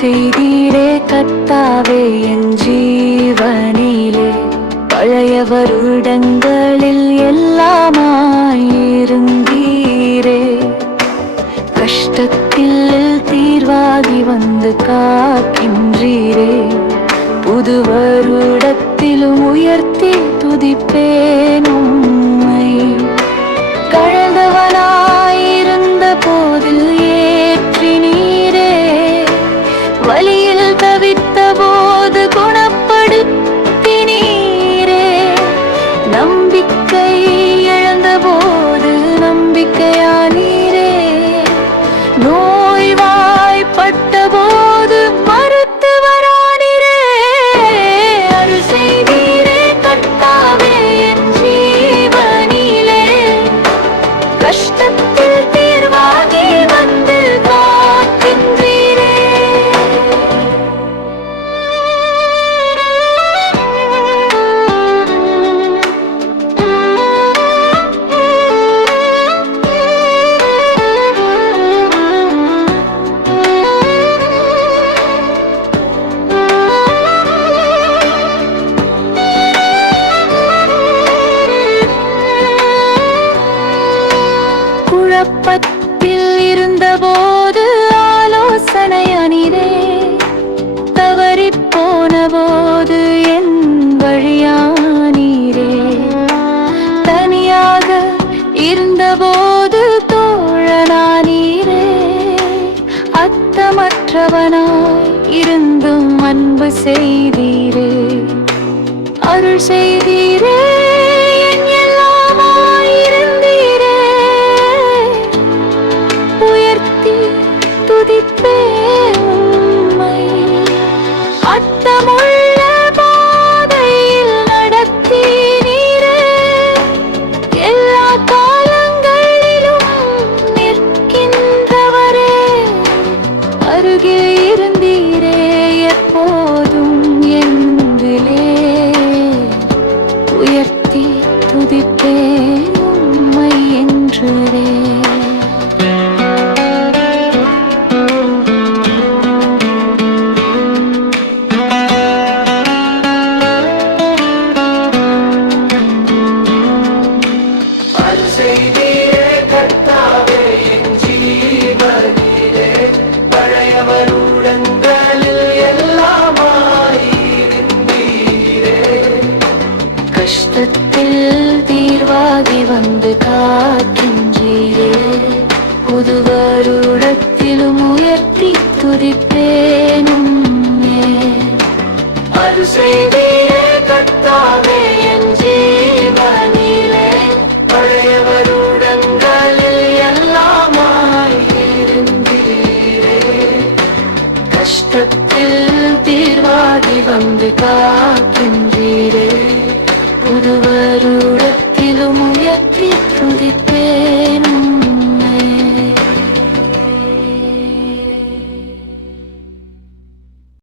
செய்தீரே கர்த்தாவே என் ஜீவனிலே. பழைய வருடங்களில் எல்லாமாயிருந்தீரே. கஷ்டத்தில் தீர்வாகி வந்து காக்கின்றீரே. புது வருடத்திலும் உயர்த்தி துதிப்பேன் உம்மை. கழந்தவனாயிருந்த போதில் ஏற்றினீரே. வலியில் தவித்த போது குணப்படுத்தினீரே. நம்பிக்கை இழந்த போது நம்பிக்கையானீரே. நோய்வாய்ப்பட்ட போது மருத்துவரானீரே. அருள் செய்தீரே கர்த்தாவே என் ஜீவனிலே. கஷ்டத்தில் தீர்வாகி வந்து காக்கின்றீரே. குழப்பத்தில் இருந்தபோது ஆலோசனையானீரே. தவறிப்போன போது என் வழியானீரே. தனியாக இருந்தபோது தோழனானீரே. அர்த்தமற்றவனாய் இருந்தும் அன்பு செய்தீரே. அருள் செய்தீரே என் எல்லாமாயிருந்தீரே. உயர்த்தி துதிப்பேன் உம்மை. அர்த்தமுள்ள பாதையில் நடத்தினீரே. எல்லா காலங்களிலும் நிற்கின்றவரே. அருகில் இருந்தீரே எப்போதும் என்னிலே. உயர்த்தி துதிப்பேன் உம்மை என்றே. செய்தீரே கர்த்தாவே என் ஜீவனிலே. பழைய வருடங்களில் எல்லாமாயிருந்தீரே. கஷ்டத்தில் தீர்வாகி வந்து காக்கின்றீரே. புது வருடத்திலும் உயர்த்தி துதிப்பேன் உம்மை. அருள் செய்தீரே கர்த்தாவே என் ஜீவனிலே. பழைய வருடங்களில் எல்லாமாயிருந்தீரே. கஷ்டத்தில் தீர்வாகி வந்து காக்கின்றீரே. புது வருடத்திலும்